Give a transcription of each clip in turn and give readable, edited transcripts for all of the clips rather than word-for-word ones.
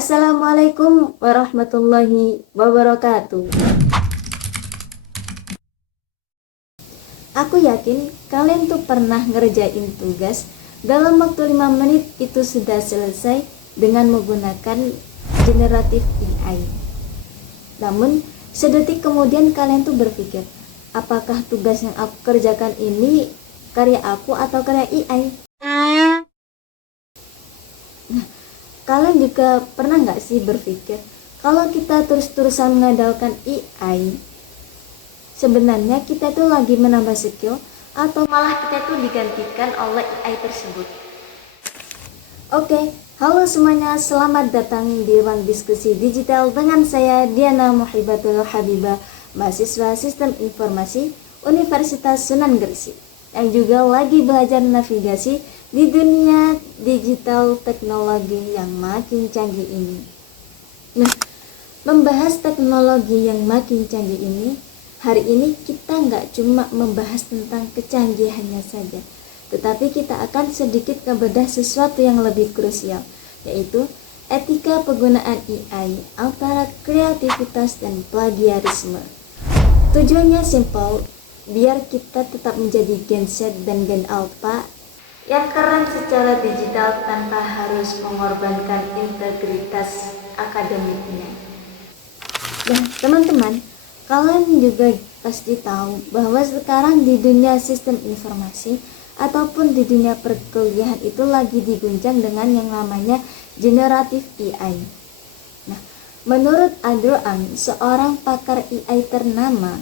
Assalamualaikum warahmatullahi wabarakatuh. Aku yakin kalian tuh pernah ngerjain tugas dalam waktu 5 menit itu sudah selesai dengan menggunakan generatif AI. Namun sedetik kemudian kalian tuh berpikir, apakah tugas yang aku kerjakan ini karya aku atau karya AI? Nah, kalian juga pernah nggak sih berpikir kalau kita terus-terusan mengandalkan AI, sebenarnya kita tuh lagi menambah skill atau malah kita tuh digantikan oleh AI tersebut? Oke, halo semuanya, selamat datang di ruang diskusi digital dengan saya Diana Muhibatul Habibah, mahasiswa Sistem Informasi Universitas Sunan Gresik, yang juga lagi belajar navigasi di dunia digital teknologi yang makin canggih ini. Nah, membahas teknologi yang makin canggih ini, hari ini kita nggak cuma membahas tentang kecanggihannya saja, tetapi kita akan sedikit ngebedah sesuatu yang lebih krusial, yaitu etika penggunaan AI antara kreativitas dan plagiarisme. Tujuannya simpel, biar kita tetap menjadi Gen Z dan Gen Alpha yang keren secara digital tanpa harus mengorbankan integritas akademiknya. Nah, teman-teman, kalian juga pasti tahu bahwa sekarang di dunia sistem informasi ataupun di dunia perkuliahan itu lagi diguncang dengan yang namanya generatif AI. Nah, menurut Andrew Ng, seorang pakar AI ternama,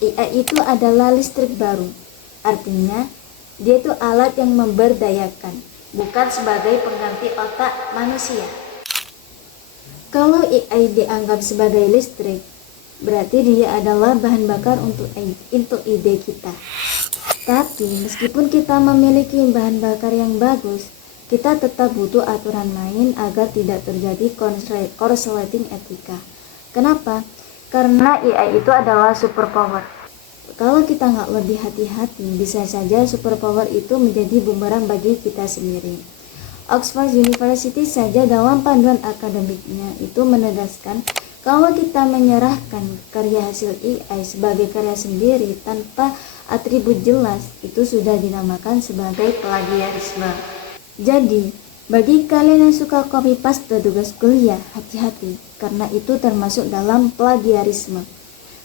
AI itu adalah listrik baru. Artinya, dia itu alat yang memberdayakan, bukan sebagai pengganti otak manusia. Kalau AI dianggap sebagai listrik, berarti dia adalah bahan bakar untuk ide kita. Tapi meskipun kita memiliki bahan bakar yang bagus, kita tetap butuh aturan main agar tidak terjadi korsleting etika. Kenapa? Karena AI itu adalah superpower. Kalau kita nggak lebih hati-hati, bisa saja superpower itu menjadi bumerang bagi kita sendiri. Oxford University saja dalam panduan akademiknya itu menegaskan kalau kita menyerahkan karya hasil AI sebagai karya sendiri tanpa atribut jelas, itu sudah dinamakan sebagai plagiarisme. Jadi, bagi kalian yang suka copy paste tugas kuliah, hati-hati, karena itu termasuk dalam plagiarisme.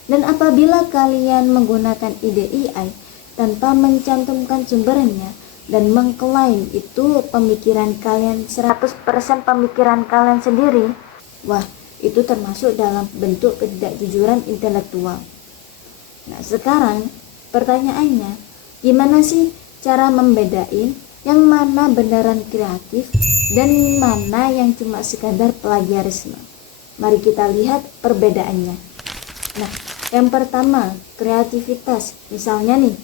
Dan apabila kalian menggunakan ide AI tanpa mencantumkan sumbernya dan mengklaim itu pemikiran kalian 100% pemikiran kalian sendiri, wah, itu termasuk dalam bentuk ketidakjujuran intelektual. Nah, sekarang pertanyaannya, gimana sih cara membedain yang mana beneran kreatif dan mana yang cuma sekadar plagiarisme? Mari kita lihat perbedaannya. Nah, yang pertama, kreativitas. Misalnya nih,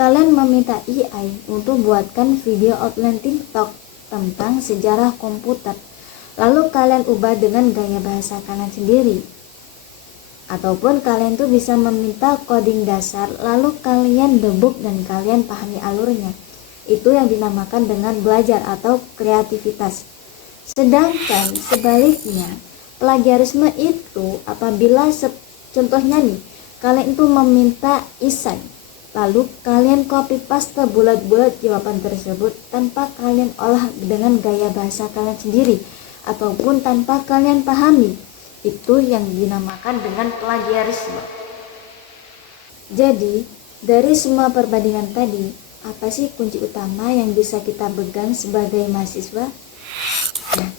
kalian meminta AI untuk buatkan video outline TikTok tentang sejarah komputer. Lalu kalian ubah dengan gaya bahasa kalian sendiri. Ataupun kalian tuh bisa meminta coding dasar, lalu kalian debug dan kalian pahami alurnya. Itu yang dinamakan dengan belajar atau kreativitas. Sedangkan sebaliknya, plagiarisme itu apabila contohnya nih, kalian itu meminta esai, lalu kalian copy paste bulat-bulat jawaban tersebut tanpa kalian olah dengan gaya bahasa kalian sendiri ataupun tanpa kalian pahami. Itu yang dinamakan dengan plagiarisme. Jadi, dari semua perbandingan tadi, apa sih kunci utama yang bisa kita pegang sebagai mahasiswa? Nah,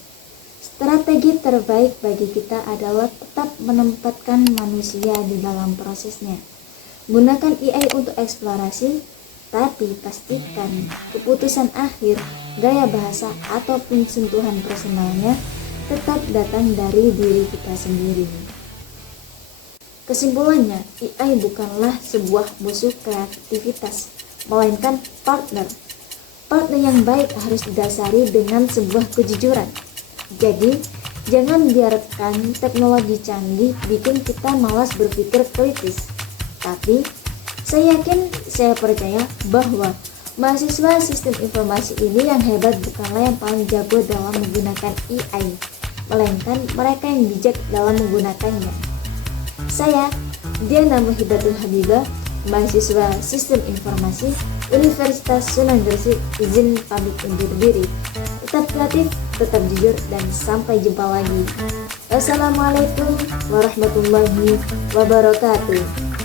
strategi terbaik bagi kita adalah tetap menempatkan manusia di dalam prosesnya. Gunakan AI untuk eksplorasi, tapi pastikan keputusan akhir, gaya bahasa, ataupun sentuhan personalnya tetap datang dari diri kita sendiri. Kesimpulannya, AI bukanlah sebuah musuh kreativitas, melainkan partner. Partner yang baik harus didasari dengan sebuah kejujuran. Jadi, jangan biarkan teknologi canggih bikin kita malas berpikir kritis. Tapi, saya percaya bahwa mahasiswa sistem informasi ini yang hebat bukanlah yang paling jago dalam menggunakan AI, melainkan mereka yang bijak dalam menggunakannya. Saya, Diana Muhibatul Habibah, mahasiswa Sistem Informasi Universitas Sunan Gresik, izin pamit undur diri. Tetap kreatif, tetap jujur, dan sampai jumpa lagi. Wassalamualaikum warahmatullahi wabarakatuh.